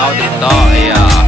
kau dito, iya.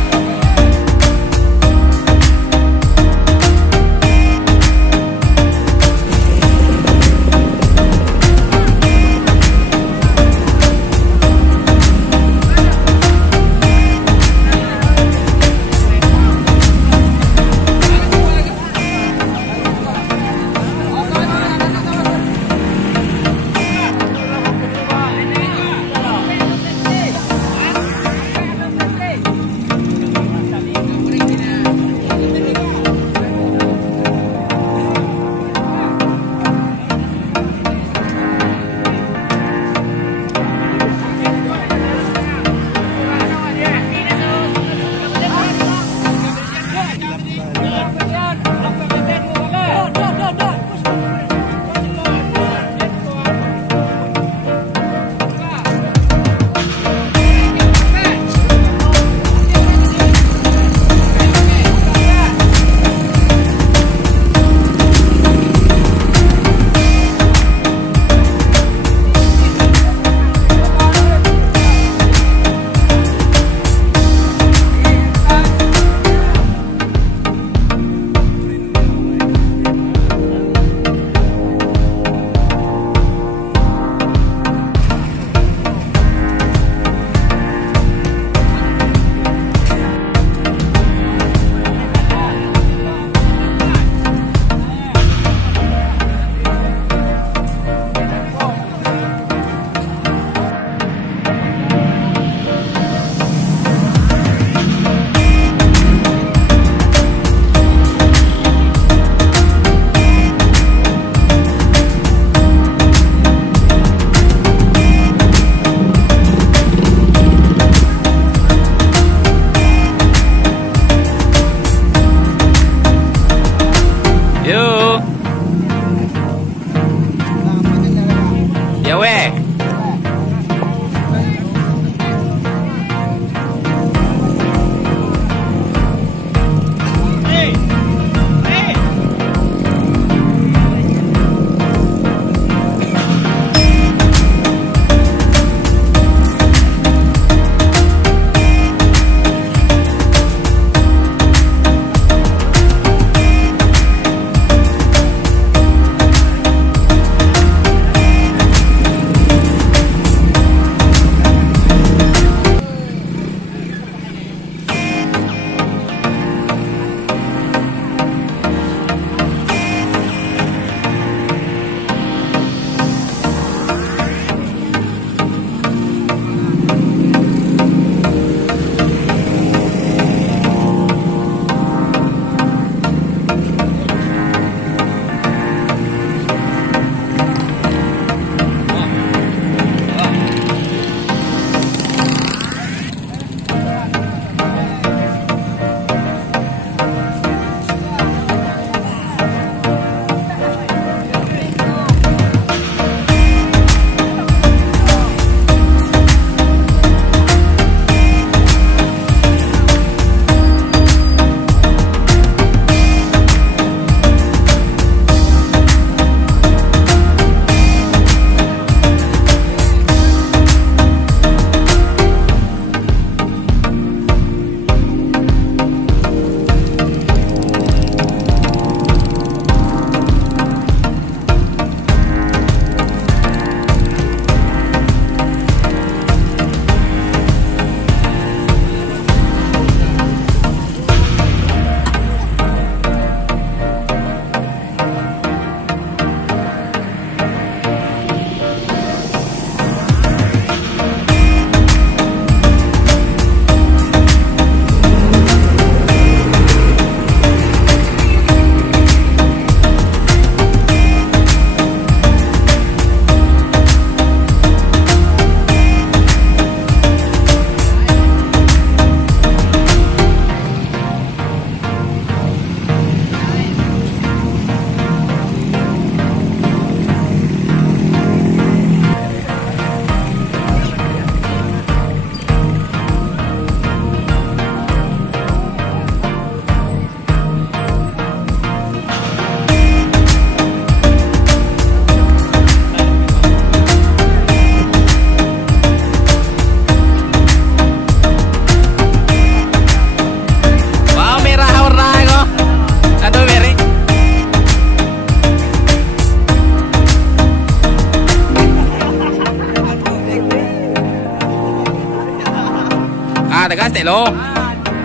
lo.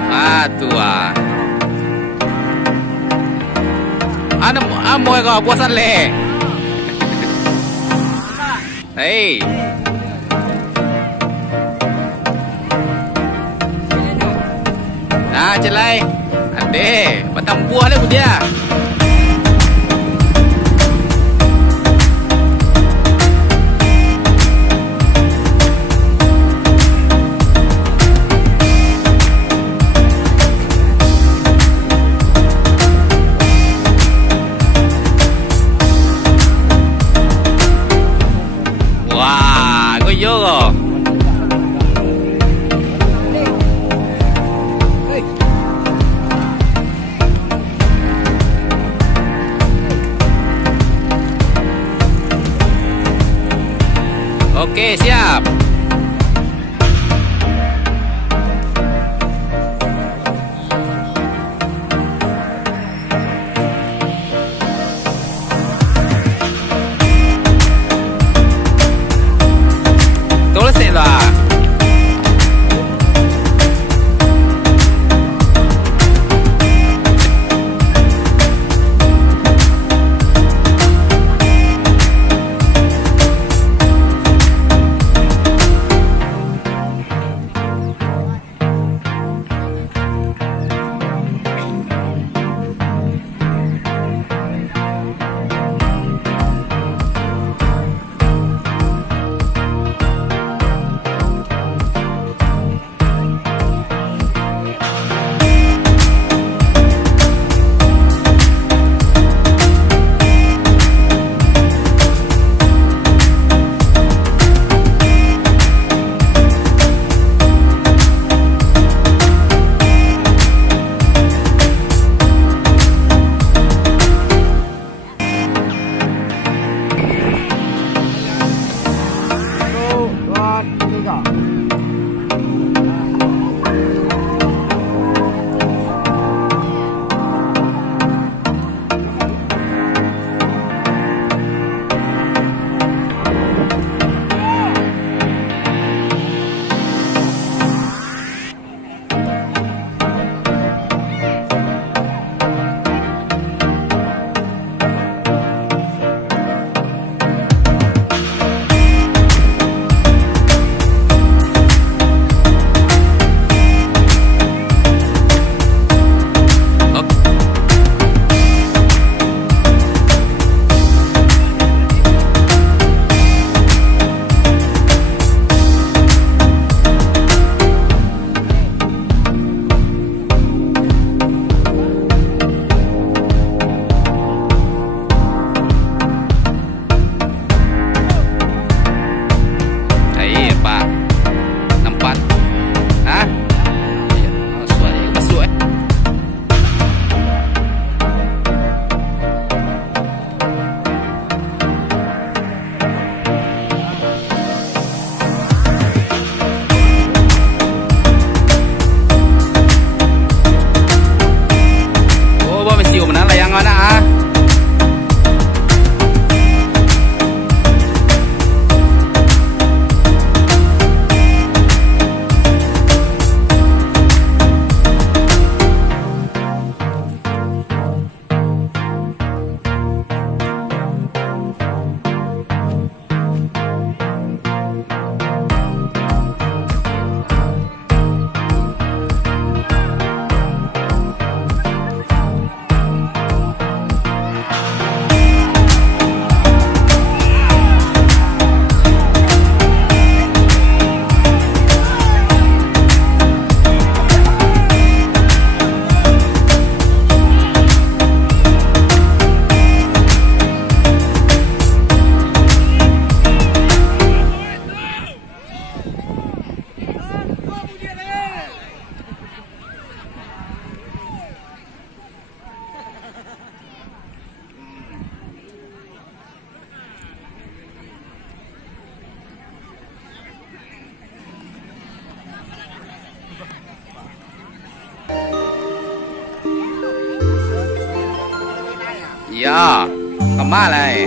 Ah, tu ah. Ano amoy ko puasan le. Hey. Ah, celai. Ade, batang buah le dia. Oke, siap. Tulis lah. Ya, kemana lại.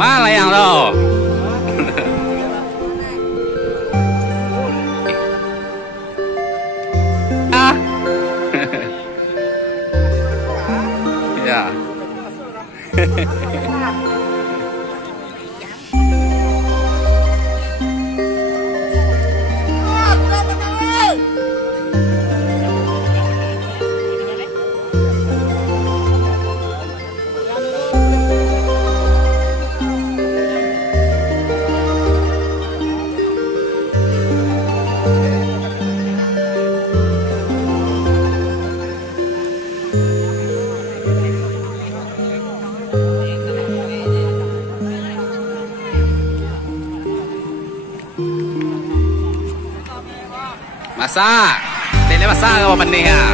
Mana yang lo? Ah. Ya. Masak, tele masak apa benih ya?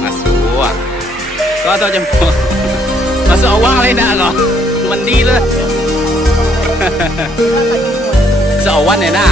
Masuk, kau tahu jemput, masuk awang lain dah kau, mandi tu. Seawan này nè.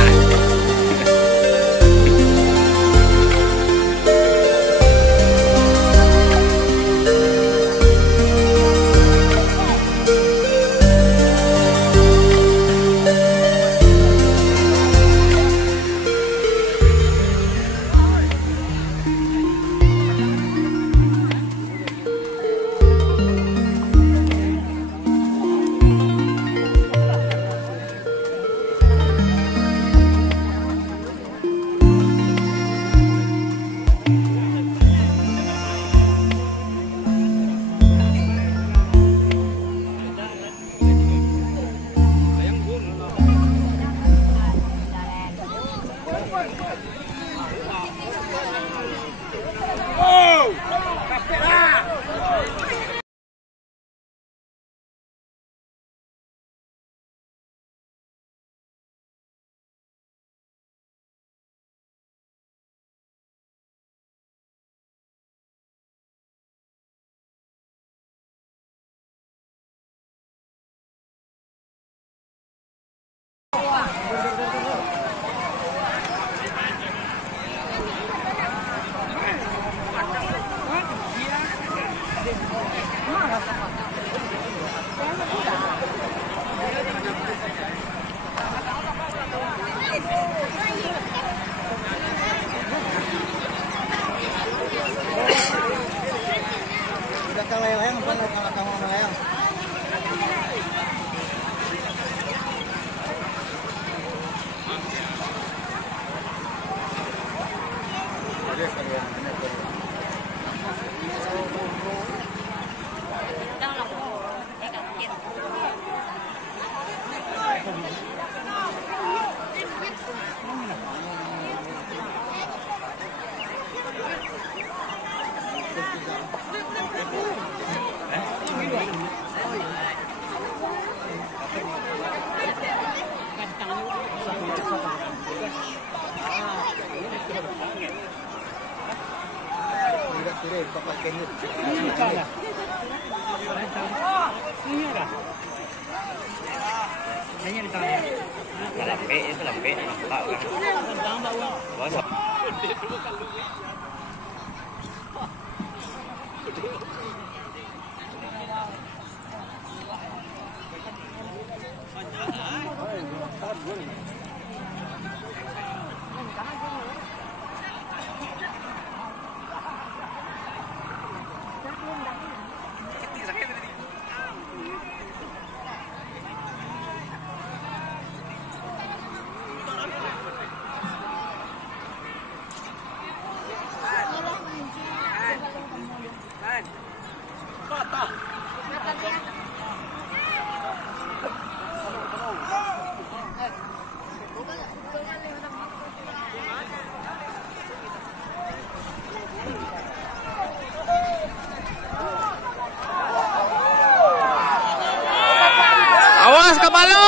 Awas kepala.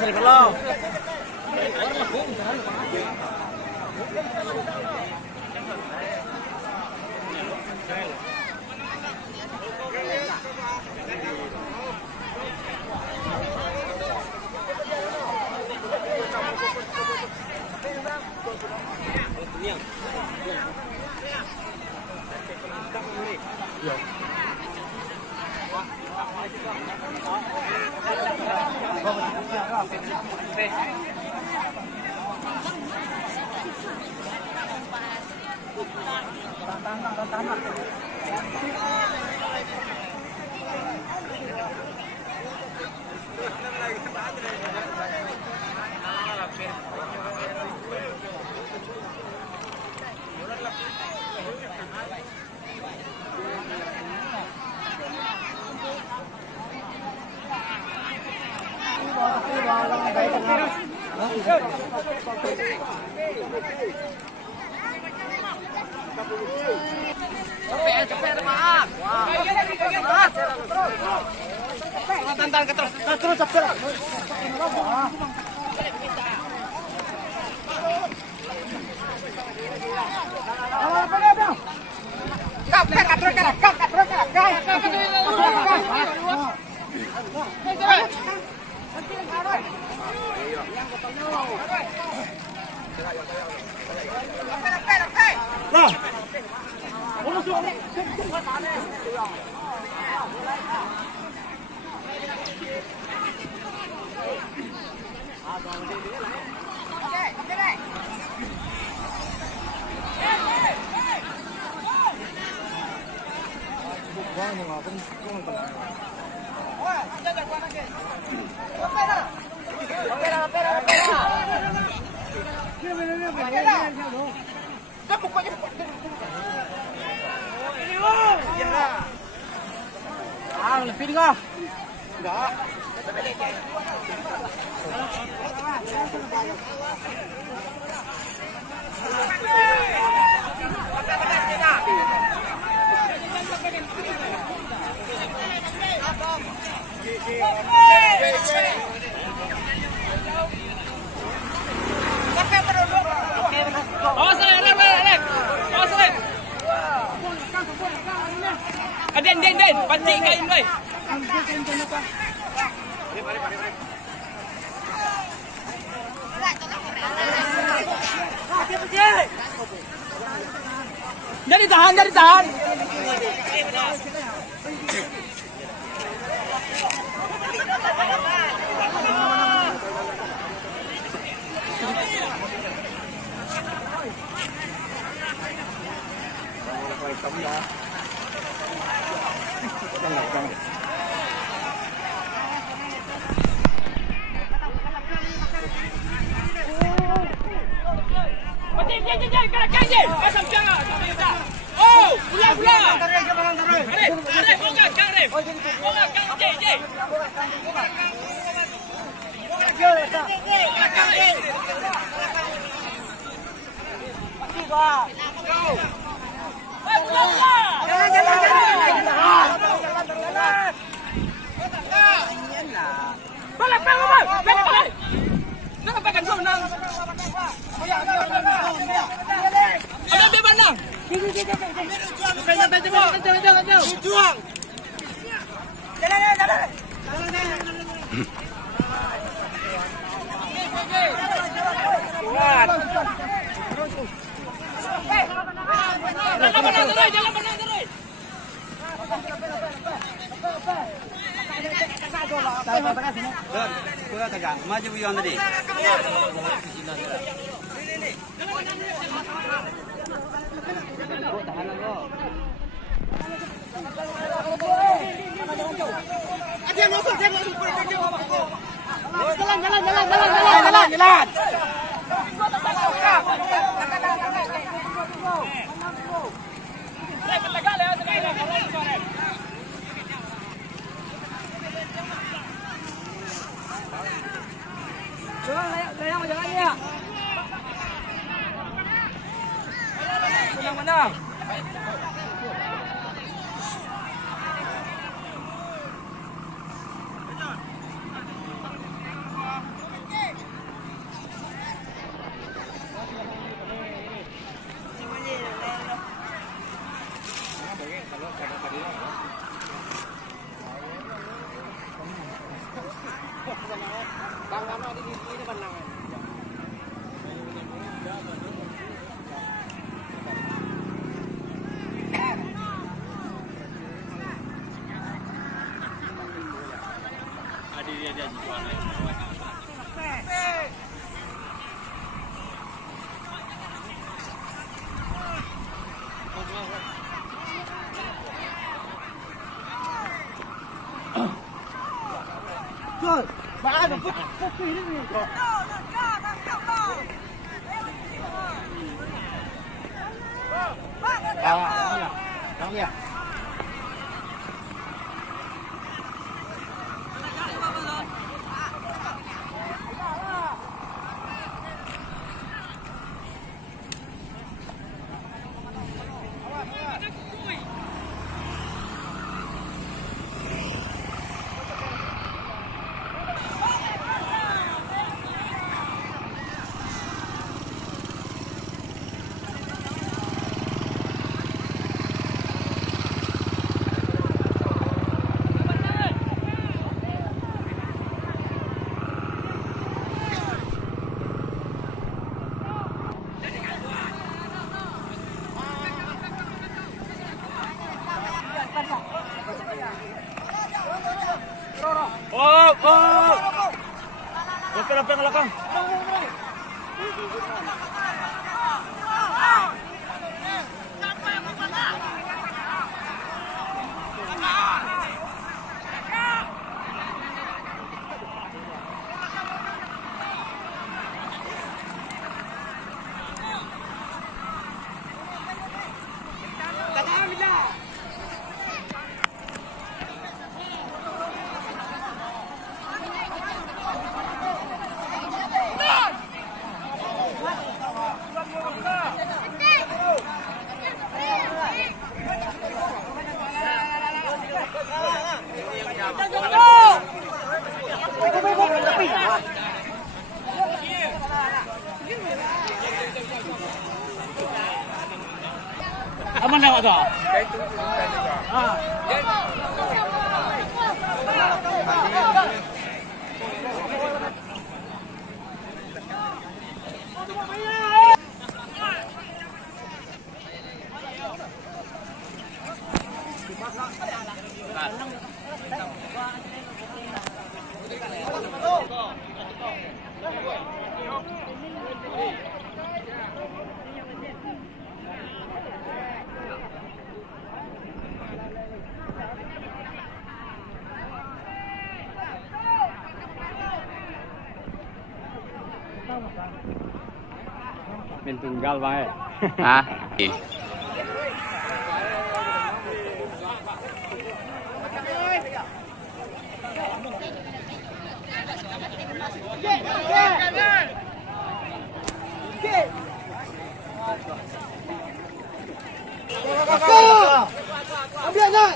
dari kalau. Lebih kah? Enggak. Den, pancing kain boy. Jadi tahan. Jangan, pasang jangan. Oh, pulang. Arif, Onga, Jalan benar terus. Kurang tegak, maju yang tadi. Dia masuk. Jalan. Menang. dia jual lagi. Rồi, bà được phút phí đấy gì có. Đó kìa. Lapang, lapang. Aman dah tu. Mình tunggal baik. Ah. Ambil nak.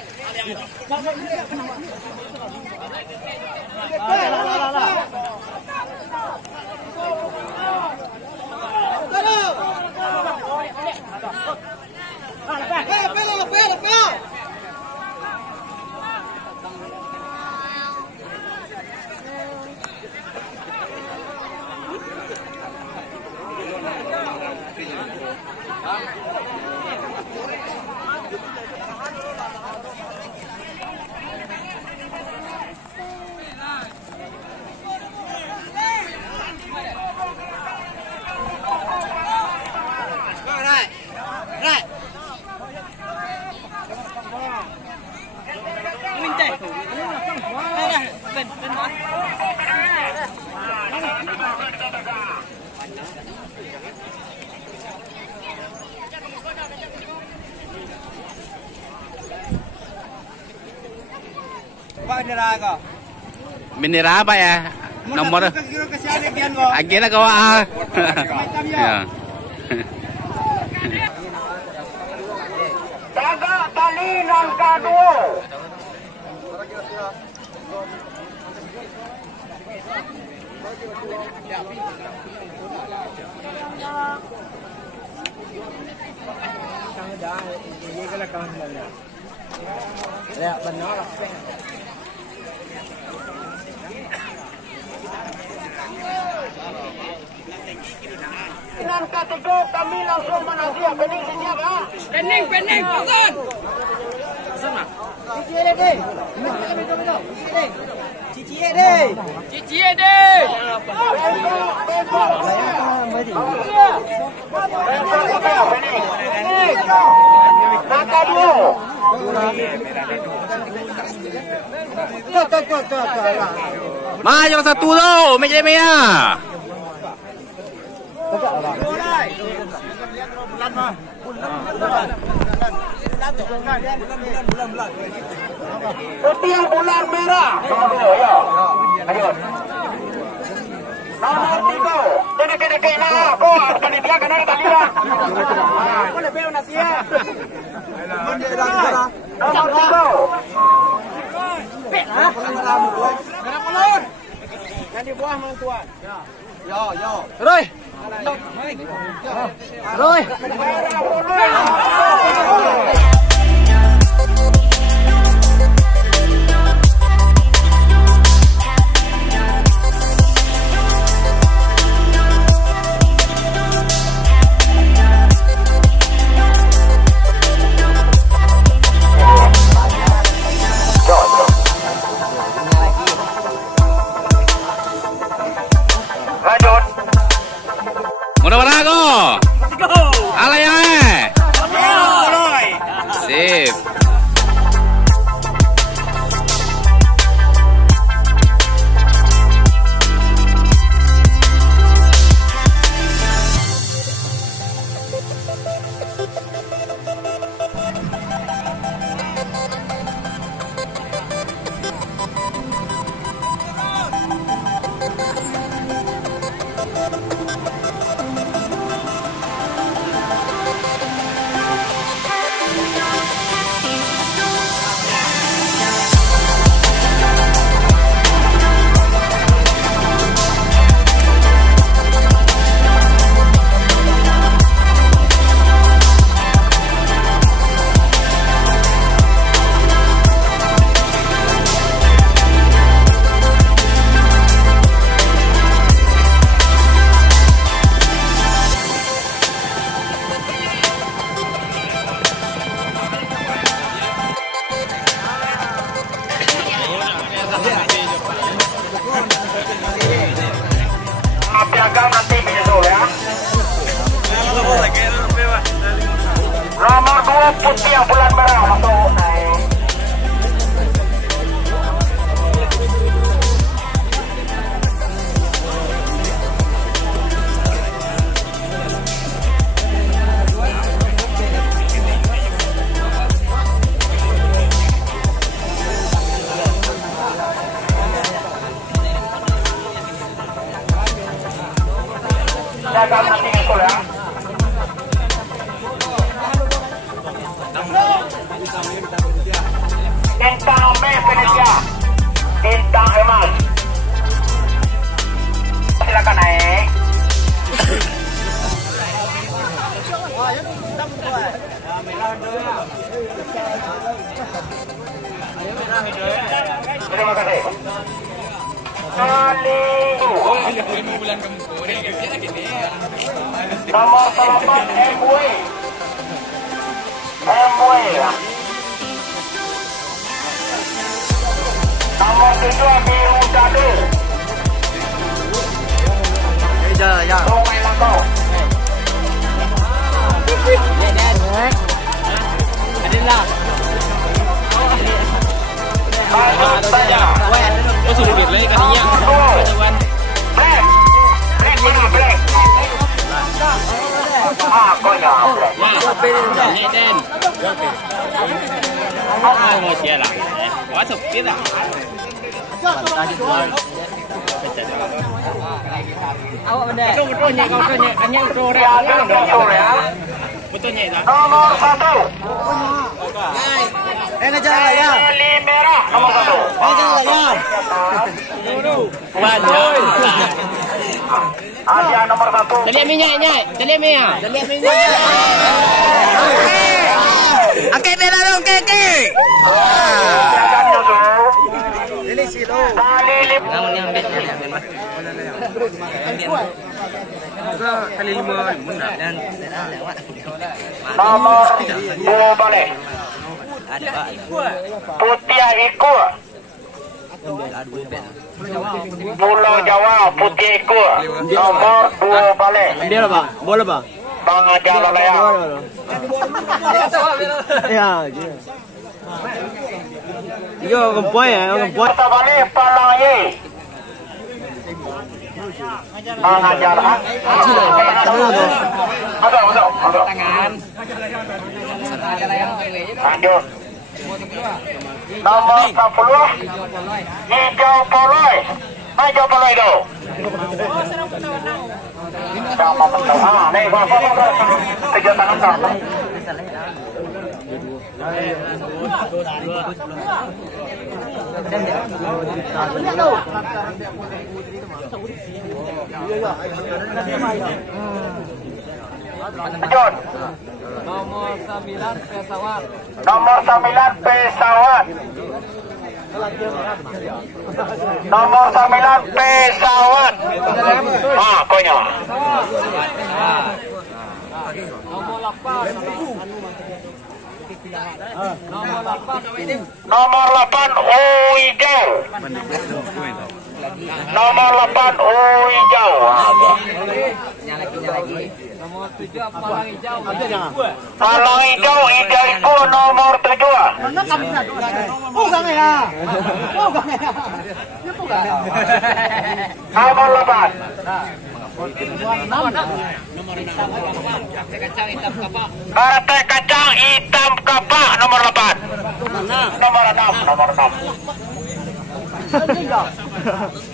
Bendera apa ya? Nomor agen kau ah. Jaga tali langkah 2. Ya, benar. yang ketiga kami langsung menasihat. Pening siap ya. Pening, turun. Sama. Cici deh. Maka dua. Maju satu tu, meja Mia. Putih bulan merah. Nomor 3. Dede na. Ko panitia kana tadi lah. Mana belo nasia. Nomor 3. Yang di buah mang tuan. Yo. Roy. Mana kau? Alay yang sip. Piagam nanti menyusul ya. Nomor 2 putih yang bulan merah masuk naik. Piagam nanti menyusul ya. Bintang emas Venesia, bintang emas. Silakan naik. Terima kasih. Nomor 8 MW ya. Nomor 7 biru dadu. Ya. Sungai Langkau. Adalah. Lanjut saja. Kau sudah beli kan yang kawan. Black. Black mana black? Kau yang black. Ni Dan. Mau siapa lah? Wah sepit lah. Awak benar. Betulnya kau tanya, hanya betul ya. Betulnya tak? Nomor 1. Ngejar ya. Eli merah nomor 1. Ngejar ya. Banyak. Asia nomor 1. Telia minyak. Okey dia dah okey. Ini silo. Tali lip. Yang bet. Kali 5 menang. Nomor 2 balik. Putih Iku. Pulau Jawa Putih Iku. Nomor 2 balik. Dia apa? Bola apa? Bang Ajar Lalaya. Ya, gitu. Yo, orang poin ya, orang poin. Kita balik Palang Ye. Bang Ajar. Ada. Tangan. Lanjut. Nomor 10. Hijau Poloi. Hijau Poloi tu. Sama betul. Nih, tiga tangan sama. Lanjut. Nomor 9 pesawat. Nomor 9 pesawat. Nomor 9 pesawat. Konya. Nomor 8. Nomor 8 hijau. Nomor 8 hijau. Nomor 7 palang hijau. Palang hijau Iku nomor 7. Nomor 8. Karate kacang hitam kapak nomor 8. Nomor 6.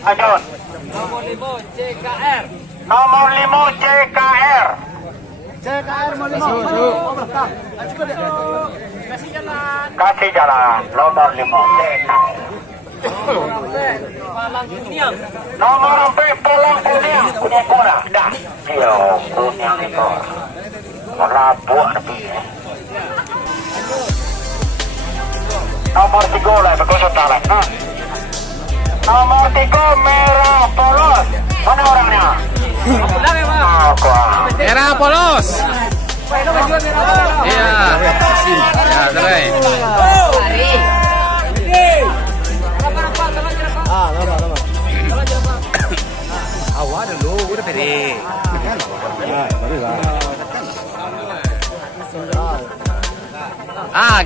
Lanjut. Nomor 5 CKR. Nomor 5 CKR. Kasih jalan. Nomor 5 CKR. Palang Kuning. Nomor 4 Palang Kuning. Kuning kuna. Dah. Yo, kuning itu. Merabuk tapi. Nomor 3 lah, bagus salah. Nomor 3 merah polos. Mana orangnya? Merah polos. Iya. Ya, terus. Awak dulu udah pede.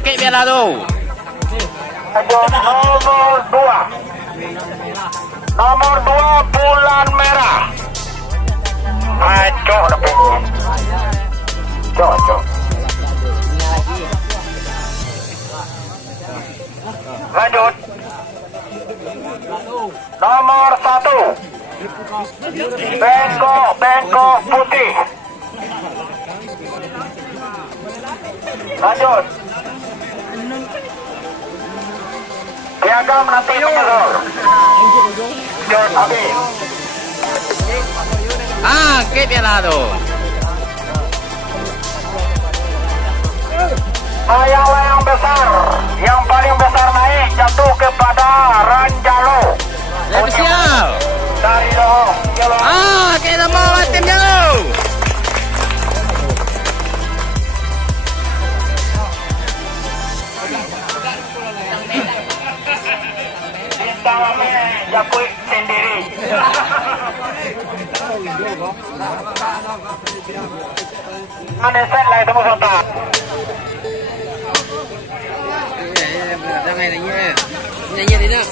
Kek biarlah tu. Nomor 2. Nomor 2 bulan merah. Cok tapi. Cok. Lanjut. Nomor 1. Bengkok putih. Lanjut. Piagam nanti menyusul. Lanjut habis. Kek biarlah tu. Layang-layang besar, yang paling besar naik jatuh kepada Ranjalo. Spesial. Dari Lohong. Kek nama tim Jalo. Bintang kami jakui sendiri. Ada set lah itu musuh. Jangan nyanyi. Nyanyi tidak.